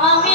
Oh.